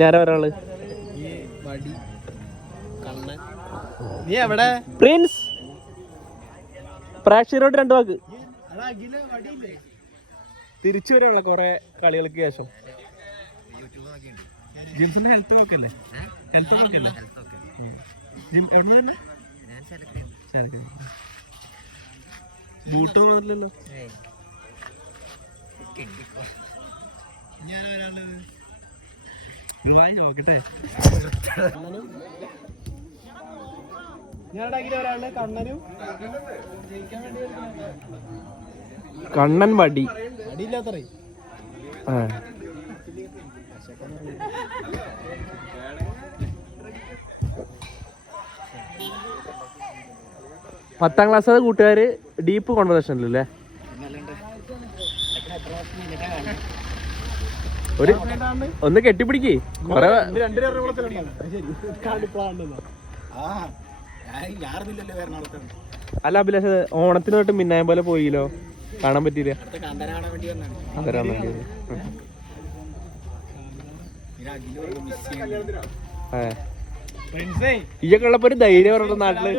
ഞാനാ ഒരാള് നീ എവിടെ പ്രിൻസ് പ്രേക്ഷകരോട് 2 വാക്ക് തിരിച്ചു വരെയുള്ള കൊറേ കളികൾക്ക് ശേഷം. ജിംസിന്റെ ഹെൽത്ത് ഒക്കെ അല്ലേ? ഹെൽത്ത് ഒക്കെ അല്ലേ? ജിം എവിടെ തന്നെ ബൂട്ട് വന്നില്ലല്ലോ. നോക്കട്ടെ കണ്ണൻ വടി അടിയില്ലാത്ത 10ാം ക്ലാസ് കൂട്ടുകാര് ഡീപ്പ് കോൺവെർസേഷനിലല്ലേ? ഒന്ന് കെട്ടിപ്പിടിക്കേ. അല്ല അഭിലാഷ്, ഓണത്തിന് തൊട്ട് മിന്നായം പോലെ പോയില്ലോ, കാണാൻ പറ്റിയില്ല. ഇതൊക്കെ ഉള്ളപ്പോ ഒരു ധൈര്യം പറഞ്ഞ നാട്ടില്.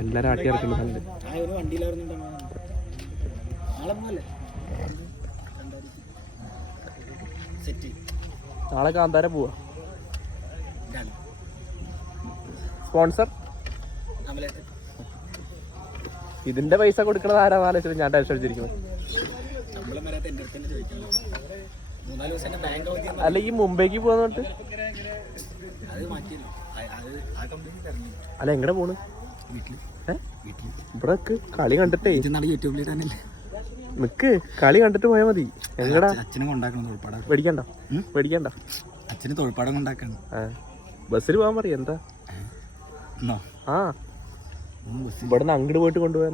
എല്ലാരും ആട്ടി ഇറക്കുന്നുണ്ട്. നാളെ കാന്താര പോവാ. സ്പോൺസർ ഇതിന്റെ പൈസ കൊടുക്കണത് ആരാന്ന് ആലോചിച്ചിട്ട് ഞാൻ ടെൻഷൻ അടിച്ചിരിക്കുന്നത്. അല്ല ഈ മുംബൈക്ക് പോവാന്നിട്ട് അല്ല എങ്ങടെ പോണ്? ഇവിടെ കളി കണ്ടിട്ടേ നിക്ക്, കളി കണ്ടിട്ട് പോയാ മതി. എങ്ങടാ പേടിക്കണ്ട പേടിക്കണ്ട, അച്ഛന് തോൾപ്പാടം കൊണ്ടാക്കണം. ബസ്സിൽ പോകാൻ പറയും. എന്താ ആ ഇവിടുന്ന് അങ്ങോട്ട് പോയിട്ട് കൊണ്ടുവരാൻ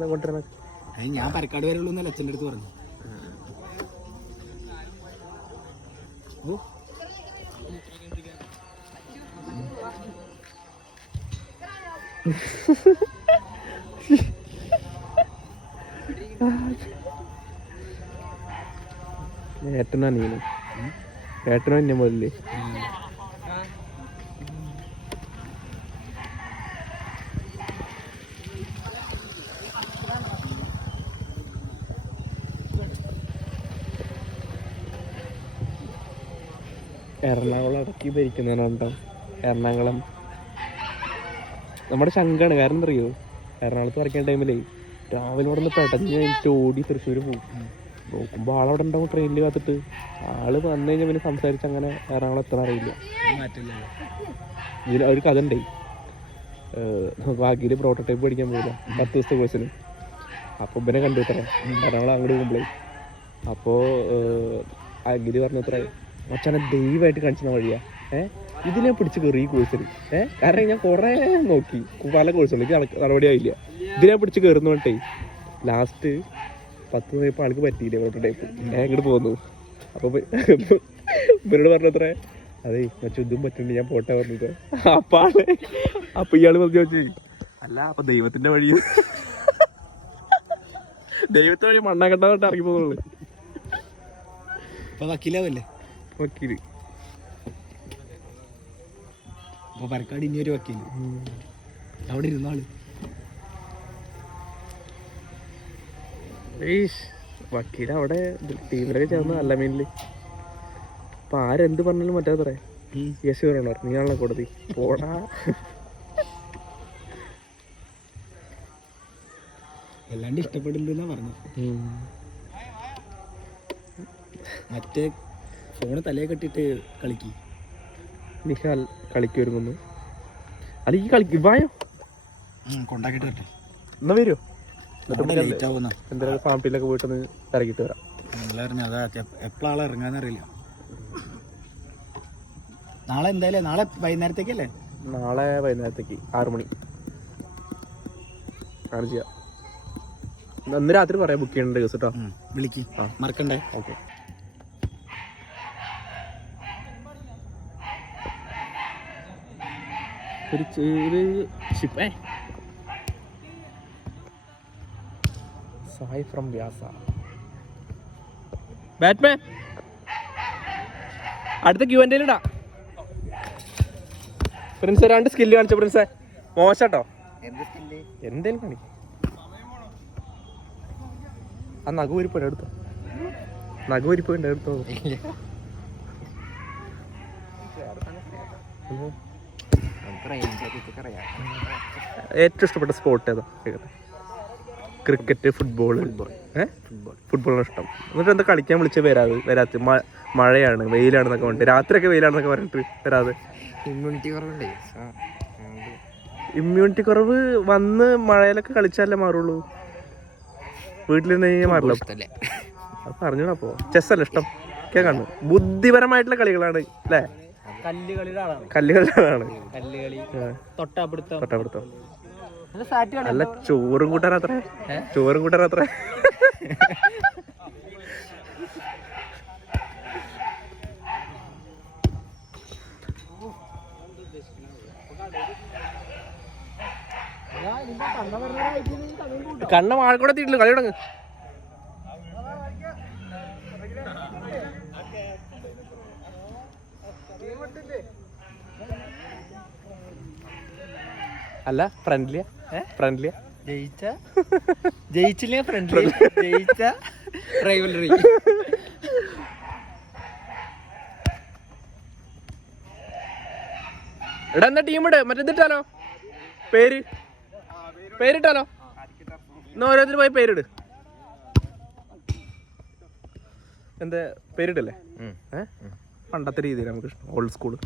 ഞാൻ പരക്കാട് വരെ ഉള്ളൂ എന്നല്ല അച്ഛൻ്റെ അടുത്ത് പറഞ്ഞു. ഏട്ടനാ നീന്, ഏട്ടനോ എന്നെ മുതലേ എറണാകുളം ഇടയ്ക്ക് ഭരിക്കുന്നതിനുണ്ടോ? എറണാകുളം നമ്മുടെ ശങ്കാണ്. കാരണം എന്താ അറിയോ, എറണാകുളത്ത് വരയ്ക്കുന്ന ടൈമിലേ രാവിലെ ഇവിടെ നിന്ന് പെടഞ്ഞ് എനിക്ക് ഓടി തൃശ്ശൂർ പോകും. നോക്കുമ്പോൾ ആളവിടെ ഉണ്ടാവും ട്രെയിനിൽ കാത്തിട്ട്. ആള് വന്നു കഴിഞ്ഞാൽ പിന്നെ സംസാരിച്ച് അങ്ങനെ എറണാകുളം എത്താൻ അറിയില്ല. ഇതിൽ ഒരു കഥ ഉണ്ടേ, ബാക്കിയിൽ പ്രോട്ടോടൈപ്പ് പഠിക്കാൻ പോയില്ല 10 ദിവസത്തെ കോഴ്സിന്. അപ്പോൾ ഇവനെ കണ്ടു ഇത്ര എറണാകുളം അങ്ങോട്ട് പോകുമ്പോഴേ. അപ്പോൾ അഖില് പറഞ്ഞത്ര മച്ചാനെ ദൈവമായിട്ട് കാണിച്ചെന്ന വഴിയാ ഇതിനെ പിടിച്ച് കയറി ഈ കോഴ്സിൽ. കാരണം ഞാൻ കുറേ നോക്കി പല കോഴ്സുകളും, എനിക്ക് നടപടിയായില്ല. ഇതിനെ പിടിച്ച് കയറുന്ന പറഞ്ഞിട്ടേ ലാസ്റ്റ് 10 പോയപ്പോൾ ആൾക്ക് പറ്റിയില്ല പ്രോട്ടോടൈപ്പ്. ഞാൻ ഇങ്ങോട്ട് പോന്നു. അപ്പോൾ ഇവരോട് പറഞ്ഞത്ര അതെ മറ്റു ഇതും പറ്റുന്നുണ്ട്, ഞാൻ പോട്ടെ പറഞ്ഞിട്ട്. അപ്പൊ ഇയാള് പറഞ്ഞു വെച്ചു അല്ല അപ്പൊ ദൈവത്തിന്റെ വഴി, ദൈവത്തെ വഴി മണ്ണാക്കട്ടാന്നിട്ട് ഇറങ്ങി പോകുന്നുള്ളു. വക്കീലാവല്ലേ വക്കീല്. അപ്പൊ പരക്കാട് ഇനിയൊരു വക്കീല് അവിടെ ഇരുന്നാള്. വക്കീൽ അവിടെ ടീമിലൊക്കെ ചേർന്ന് അല്ല മീനില്. അപ്പൊ ആരെന്ത് പറഞ്ഞാലും മറ്റേ പറയാം യെസ് പറയണോ, നീയാണല്ലോ കോടതി പോടാ. എല്ലാണ്ട് ഇഷ്ടപ്പെടില്ലെന്നാ പറഞ്ഞു. മറ്റേ ഫോണ് തലയെ കെട്ടിട്ട് കളിക്ക്. നിഹാൽ കളിക്ക് ഒരുങ്ങുന്നു. അല്ല ഈ കളിക്ക് വായോ കൊണ്ടാക്കിട്ട് വരട്ടെ എന്നാ വരുമോ? എന്തായാലും ഫാമിലൊക്കെ പോയിട്ടൊന്ന് ഇറങ്ങിട്ട് വരാം. എപ്പോഴാളെ ഇറങ്ങാന്നറിയില്ല. നാളെ എന്തായാലും നാളെ വൈകുന്നേരത്തേക്കല്ലേ? നാളെ വൈകുന്നേരത്തേക്ക് 6 മണി ആണ് ചെയ്യാം. അന്ന് രാത്രി പറയാം ബുക്ക് ചെയ്യേണ്ട ദിവസം കേട്ടോ. വിളിക്ക് മറക്കണ്ടേ. ഓക്കെ ഒരു ചെറിയ ship. Sai from Vyasa. Batman അടുത്ത Q&A ഇടാ. പ്രിൻസ് 2 സ്കില്ല് കാണിച്ചോ പ്രിൻസേ. മോശട്ടോ, എന്തേലും കാണി. ആ നഖൂരിപ്പോയി എടുത്തോ, നഖൂരിപ്പോയി എടുത്തോ. ഏറ്റവും ഇഷ്ടപ്പെട്ട സ്പോർട്ട് ഏതാ? Cricket, football. ഫുട്ബോളാണ് ഇഷ്ടം. എന്നിട്ട് എന്താ കളിക്കാൻ വിളിച്ച് വരാത്ത? മഴയാണ്, വെയിലാണെന്നൊക്കെ പറഞ്ഞിട്ട്, രാത്രിയൊക്കെ വെയിലാണെന്നൊക്കെ പറഞ്ഞിട്ട് വരാതെ. ഇമ്മ്യൂണിറ്റി കുറവ് വന്ന് മഴയിലൊക്കെ കളിച്ചാലേ മാറുള്ളൂ. വീട്ടിലിരുന്ന് കഴിഞ്ഞാൽ മാറില്ല. അത് പറഞ്ഞപ്പോ ചെസ്സല്ല ഇഷ്ടം. കാണു ബുദ്ധിപരമായിട്ടുള്ള കളികളാണ് അല്ലേ? കല്ലുകളിലാണ്. തൊട്ടാപിടുത്തം. അല്ല, ചോറും കൂട്ടാനത്രേ. കണ്ണ വാഴക്കൂടെ എത്തിയിട്ടില്ല. കളി തുടങ്ങ്. അല്ല, ഫ്രണ്ട്ലിയാ ജയിച്ചില്ല. ഫ്രണ്ട്ലി ജയിച്ച റൈവലറി. എടാ എന്നാ ടീം ഇട്. മറ്റേതിട്ടാലോ? പേരിട്ടാലോ? എന്നാ ഓരോരുത്തർ പോയി പേരിട്. എന്താ പേരിട്ടല്ലേ? പണ്ടത്തെ രീതിയിൽ നമുക്ക് ഓൾഡ് സ്കൂള്.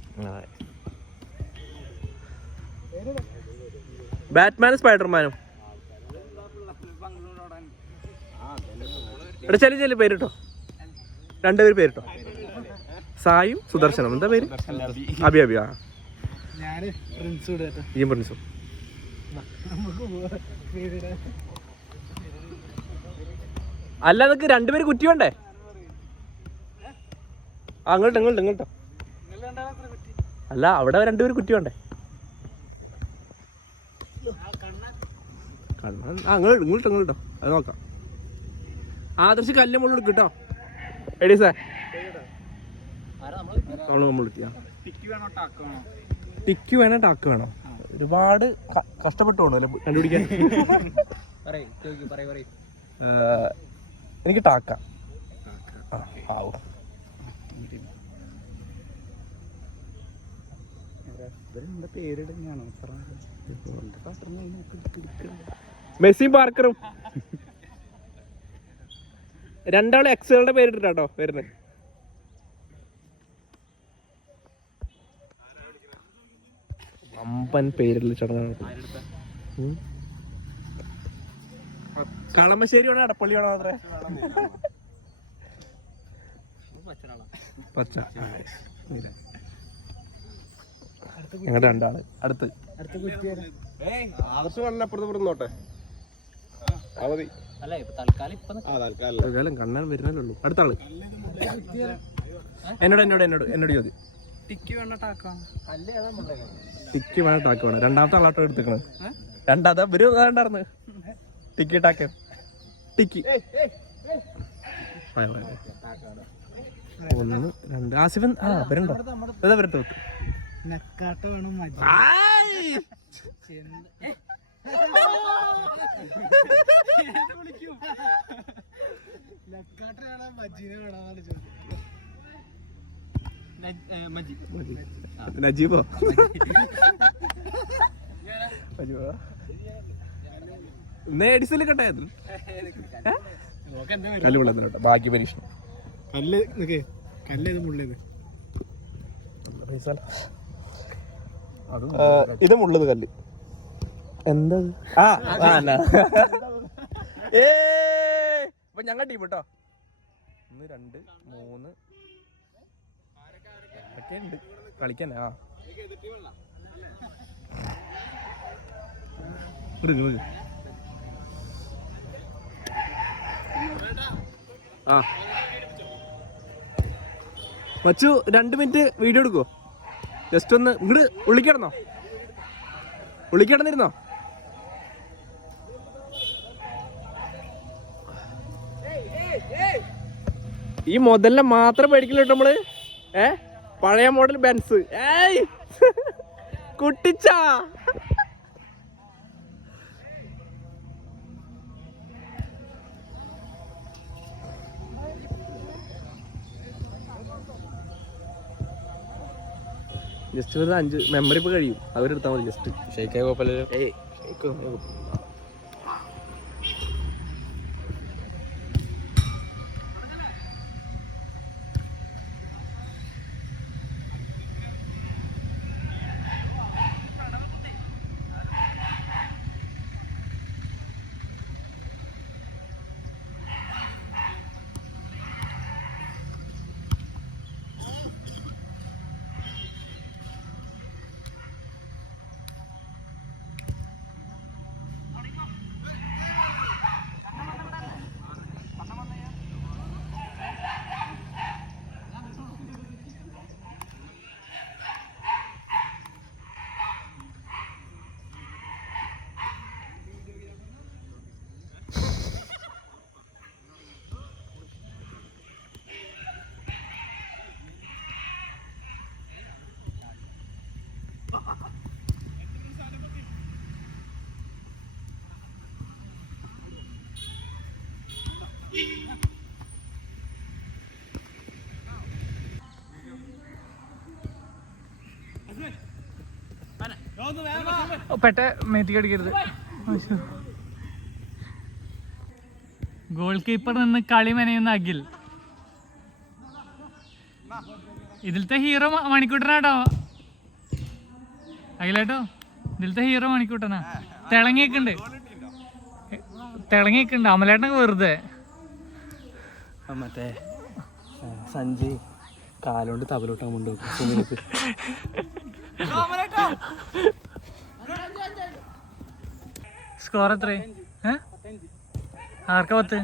ബാറ്റ്മാനും സ്പൈഡർമാനും. എടാ ചെല്ലു പേരിട്ടോ. 2 പേര് പേരിട്ടോ. സായും സുദർശനം. എന്താ പേര്? അബി. ഈ പ്രിൻസും. അല്ല, നിനക്ക് 2 പേര് കുറ്റി വേണ്ടേ? അങ്ങോട്ടോ. അല്ല, അവിടെ 2 പേര് കുറ്റി വേണ്ടേ? ഇങ്ങോട്ടോ. അത് നോക്കാം. ആദർശ് കല്ല് മുകളിൽ എടുക്കട്ടോ. എടീസേ ടിക്ക് വേണോ ടാക്ക് വേണോ? ഒരുപാട് കഷ്ടപ്പെട്ടു പോകണല്ലേ കണ്ടുപിടിക്കാൻ. എനിക്ക് ടാക്ക. മെസ്സി പാർക്കറും 2 എക്സുകളുടെ പേരിട്ടാട്ടോ വരുന്നത്. അമ്പൻ പേരിൽ ചടങ്ങാണ്. കളമശ്ശേരി വേണോ എടപ്പള്ളി വേണോ? അത്രേ പച്ച. ഞങ്ങളുടെ 2 ആള്. അടുത്ത് നോട്ടെ. തൽക്കാലം കണ്ണാൻ വരുന്നല്ലോ. അടുത്ത ആള് എന്നോട് ചോദ്യം. ടിക്ക് വേണോ ടാക്ക് വേണം. 2ാമത്തെ ആളാട്ടോ എടുത്തേക്കണത്. 2 ഇവര് വേണ്ടായിരുന്നു. ടിക്കി ടാക്ക്. ടിക്കി 1 2. ആസിഫൻ വരണ്ടോ? ഏതാ വരട്ടോ? നജീബോ? എഡിസല് കണ്ടായത് ഭാഗ്യ പരീക്ഷണം. ഇത് മുള്ളത് കല്ല്. എന്താ? അപ്പൊ ഞങ്ങൾ ടീം കേട്ടോ. 1 2 3 ഒക്കെ ഉണ്ട് കളിക്കാനാ. മച്ചു 2 മിനിറ്റ് വീഡിയോ എടുക്കുവോ? ജസ്റ്റ് ഒന്ന് ഇങ്ങോട്ട് വിളിക്കണോ? ഉള്ളിക്കിടന്നിരുന്നോ? ഈ മുതലിനെ മാത്രം പേടിക്കില്ല കേട്ടോ നമ്മള്. പഴയ മോഡൽ ബെൻസ്. കുട്ടിച്ചാ ജസ്റ്റ് ഒരു 5 മെമ്മറി ഇപ്പൊ കഴിയും. അവരെടുത്താൽ മതി. ജസ്റ്റ് ഷെയ്ക്കായ കുഴപ്പമില്ലല്ലോ. പെട്ട മേത്തിക്ക് അടിക്കരുത്. ഗോൾ കീപ്പർ നിന്ന് കളി മെനയുന്ന അഖിൽ. ഇതിലത്തെ ഹീറോ മണിക്കൂട്ടനാട്ടോ. അഖിലേട്ടോ, ഇതിലത്തെ ഹീറോ മണിക്കൂട്ടനാ. തിളങ്ങിക്കുണ്ട് അമലേട്ടനൊക്കെ വെറുതെ. മറ്റേ സഞ്ജി കാലുകൊണ്ട് തബലോട്ടാൻ കൊണ്ടുപോകും. സ്കോർ എത്ര? ആർക്കാ 10?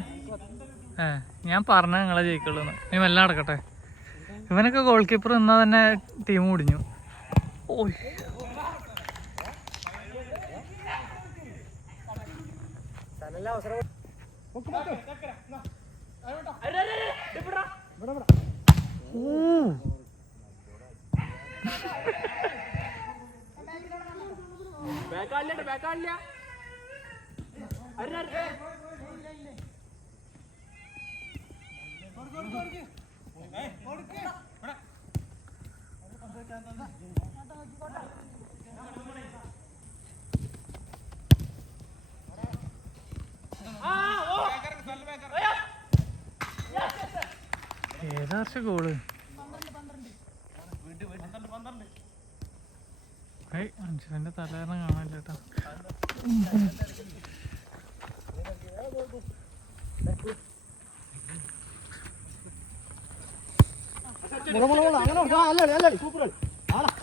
ഞാൻ പറഞ്ഞ നിങ്ങളെ ജയിക്കുള്ളൂ. നീ മെല്ലെ നടക്കട്ടെ. ഇവനൊക്കെ ഗോൾ കീപ്പർ നിന്നാ തന്നെ ടീം മുടിഞ്ഞു. ഓയ് ഏതാർച്ച ഗോള്? അഞ്ചുവിന്റെ തലേന്ന് കാണാനില്ല കേട്ടോ.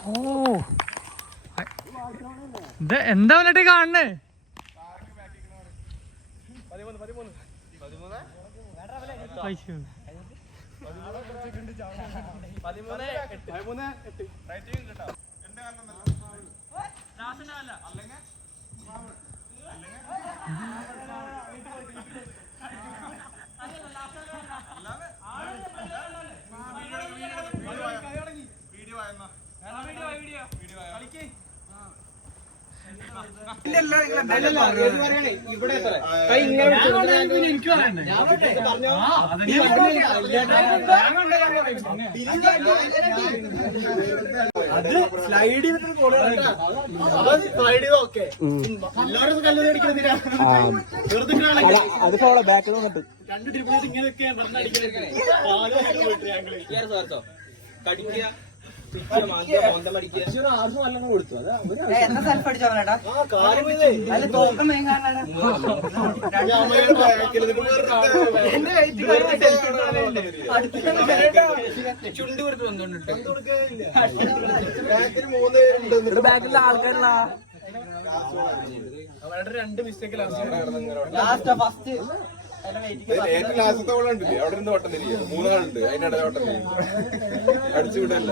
ഓ എന്താ വന്നിട്ട് കാണണേ? അത് ഫോളോ ബാക്കിൽ വന്നിട്ട് ബാക്കിലെ ആൾക്കാരുള്ള അവരുടെ 2 മിസ്റ്റേക്ക് ഏറ്റവും ലാസ്റ്റത്തെ ഓളം ഉണ്ടല്ലേ അവിടെ നിന്ന് ഓട്ടം തിരികെ 3 ആളുണ്ട് അതിനിടെ ഓട്ടം തിരികെ അടിച്ചു വിടല്ല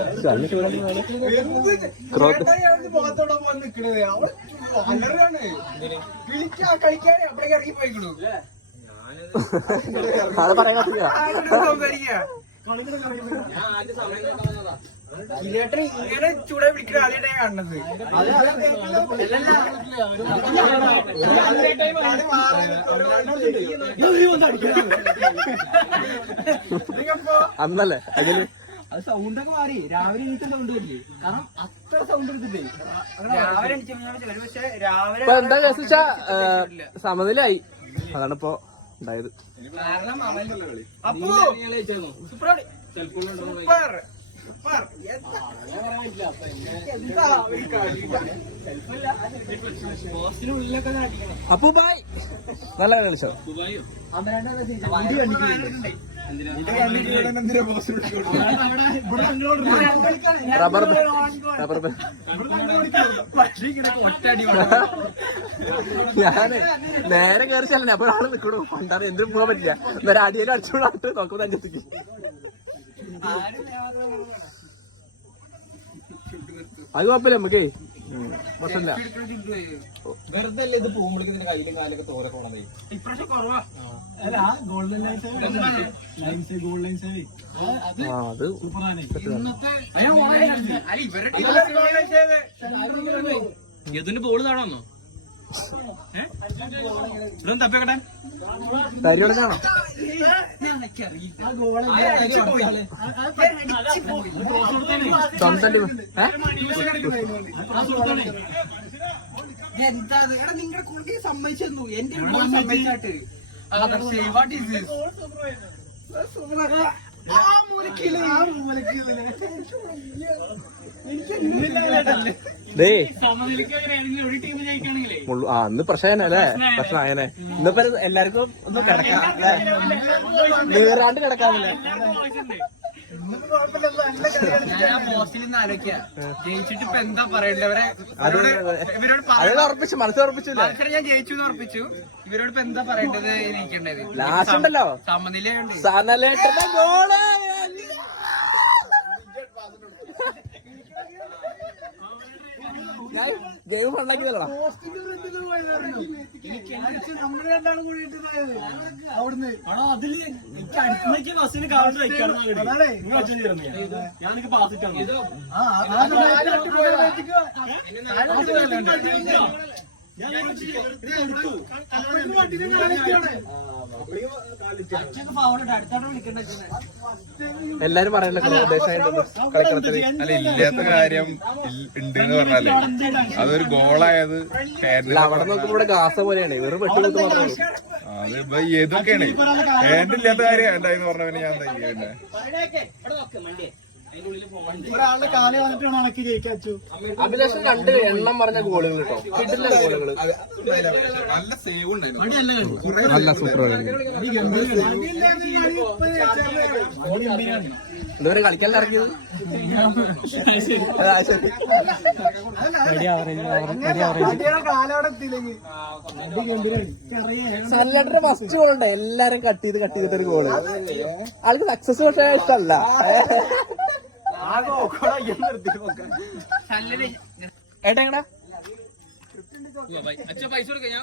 അത് പറയാൻ പറ്റില്ല. ഇങ്ങനെ ചൂടെ വിളിക്കുന്ന ആദ്യമായിട്ടാണ് കാണുന്നത്. അന്നല്ലേ അതില് അത് സൗണ്ടൊക്കെ മാറി. രാവിലെ എണീറ്റ സൗണ്ട് വരില്ലേ? കാരണം അത്ര സൗണ്ട് എടുത്തിട്ടേ രാവിലെ എണീച്ച പക്ഷെ രാവിലെ ഇപ്പൊ എന്താ കേസ് വെച്ചാ സമനിലായി. അതാണ് ഇപ്പൊ ഉണ്ടായത്. കാരണം അപ്പോ സൂപ്പർ സൂപ്പർ അപ്പു ബായ് നല്ല കളിച്ചോ. റബ്ബർ ഞാന് നേരെ കയറി ചെല്ലണേ. അപ്പൊ ഒരാള് നിൽക്കണു പണ്ടാണ് എന്തിനും പോകാൻ പറ്റില്ല. വേറെ അടിയേലും അടിച്ചോളാട്ട് നോക്കുമ്പോ അഞ്ചെത്തിക്ക് അത് കുഴപ്പമില്ല നമുക്കേ പ്രശ്നമില്ല. വെറുതെ ഇത് പോകുമ്പോഴേക്കും കയ്യിലും കാലൊക്കെ തോര പോണതേ. ഇപ്രാവശ്യം കുറവാ. അത് ഇതിന്റെ ബോള് കാണാന്നോ? തപ്പിക്കട്ടെ തരികളാണോ? സ്വന്തം എന്താ നിങ്ങളുടെ കുട്ടി സമ്മതിച്ചു. എന്റെ സമ്മതിച്ചാട്ട് അന്ന് പ്രശ്നല്ലേ പ്രശ്നമായനെ. ഇന്നിപ്പോ എല്ലാവർക്കും ഒന്ന് കിടക്കാം അല്ലെ, നീറാണ്ട് കിടക്കാമില്ലേ. ജയിച്ചിട്ട് ഇപ്പൊ എന്താ പറയണ്ടവരെ അത് ഉറപ്പിച്ചു, മനസ്സിൽ ഉറപ്പിച്ചില്ലേ. ഞാൻ ജയിച്ചു എന്ന് ഉറപ്പിച്ചു. ഇവരോട് ഇപ്പൊ എന്താ പറയേണ്ടത് എനിക്കുണ്ടായത്? ലാസ്റ്റ് ഉണ്ടല്ലോ സമനിലയുണ്ട്. സനലേട്ടന്റെ ഗോള്. ഗെയിം ഉണ്ടാക്കിയതല്ലടാ. അവിടുന്ന് അതില് എനിക്ക് അടുത്തേക്ക് ബസ്സിന് കാർഡ് വയ്ക്കണം. ഞാനൊക്കെ പാസിട്ടാണ്. എല്ലാരും പറയല്ലോ കളിക്കളത്തില്. അല്ല ഇല്ലാത്ത കാര്യം ഉണ്ട് എന്ന് പറഞ്ഞാലേ അതൊരു ഗോളായത് അവിടെ നോക്കുമ്പോ ഇവിടെ ഗാസ പോലെയാണ് വെറും വെട്ടുകൊടുത്ത് പറഞ്ഞു. അത് ഇപ്പൊ ഏതൊക്കെയാണ് ഹാൻഡ് ഇല്ലാത്ത കാര്യം ഹാൻഡായിന്ന് പറഞ്ഞ പിന്നെ ഞാൻ എന്താ ചെയ്യുന്നത്? ഒരാളുടെ കാലം വന്നിട്ട് വേണം ഉണക്കി ജയിക്കാച്ചു. അഭിലാഷം 2 എണ്ണം പറഞ്ഞ ഗോളുകൾ കേട്ടോ, കിട്ടില്ല ഗോളുകൾ. നല്ല സേവ് ഉണ്ടായിരുന്നു, നല്ല സൂപ്പർ. ഇതുവരെ കളിക്കാൻ ഇറങ്ങിയത് സല്ലയുടെ ഫസ്റ്റ് ഗോൾ ഉണ്ട്. എല്ലാരും കട്ട് ചെയ്തിട്ടൊരു ഗോള്. ആൾക്ക് സക്സസ് പക്ഷേ ഇഷ്ടമല്ല. ഏട്ടാ എങ്ങടാ പൈസ കൊടുക്ക. ഞാൻ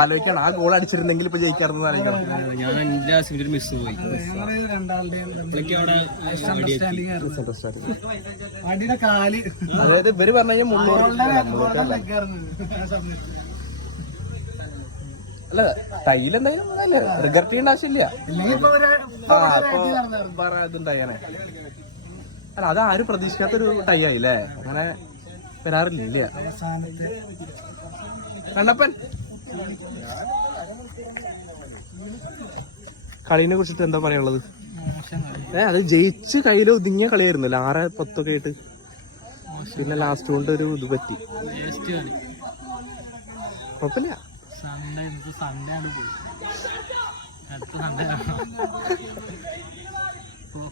ആലോചിക്കണം, ആ ഗോൾ അടിച്ചിരുന്നെങ്കിൽ ഇപ്പൊ ജയിക്കാറുണ്ടെന്ന് ആലോചിക്കണം. ഞാൻ എന്റെ സിമിലർ മിസ് പോയി. അതായത് ഇവര് പറഞ്ഞു കഴിഞ്ഞാൽ 300 അല്ല കയ്യിലെന്തായാലും അല്ലേ റിഗർട്ട് ചെയ്യേണ്ട ആവശ്യമില്ല. ഇതുണ്ടായാനെ അല്ല അത് ആരും പ്രതീക്ഷിക്കാത്തൊരു ടൈ ആയില്ലേ. അങ്ങനെ വരാറില്ല. കണ്ടപ്പൻ കളീനെ കുറിച്ചിട്ട് എന്താ പറയാനുള്ളത്? അത് ജയിച്ച് കയ്യിൽ ഒതുങ്ങിയ കളിയായിരുന്നല്ലോ 6-10 ആയിട്ട്. പിന്നെ ലാസ്റ്റ് കൊണ്ട് ഒരു ഇത് പറ്റി. കുഴപ്പമില്ല.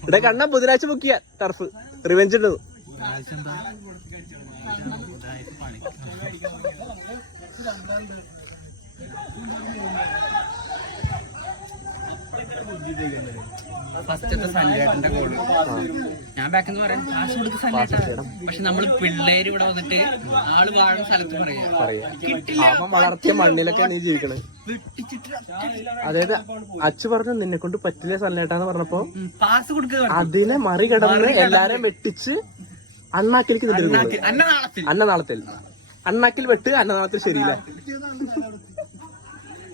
ഇവിടെ കണ്ണ ബുധനാഴ്ച ബുക്ക് ചെയ്യാൻ ടർഫ് റിവെഞ്ച് ഉണ്ട്. ടീമാണ്. ഫസ്റ്റത്തെ സൺഡേട്ടന്റെ ഗോള് ഞാൻ ബാക്കിൽ നിന്ന് പറയാം കാശ് കൊടുത്ത് സൺഡേട്ടാ. പക്ഷെ നമ്മള് പിള്ളേര് ഇവിടെ വന്നിട്ട് ആള് വാഴുന്ന സ്ഥലത്ത് പറയാ അവൻ വളർത്തിയ മണ്ണിലൊക്കെ നീ ജീവിക്കണേ. അതായത് അച്ഛ പറഞ്ഞു നിന്നെ കൊണ്ട് പറ്റില്ല സല്ലേട്ടാന്ന് പറഞ്ഞപ്പോ പാസ് കൊടുക്കുക അതിനെ മറികടന്ന് എല്ലാരെയും വെട്ടിച്ച് അണ്ണാക്കിലേക്ക് നിന്നിരുന്നു. അന്നനാളത്തിൽ അന്നനാളത്തിൽ അണ്ണാക്കിൽ വെട്ട് അന്നനാളത്തിൽ ശരിയില്ല.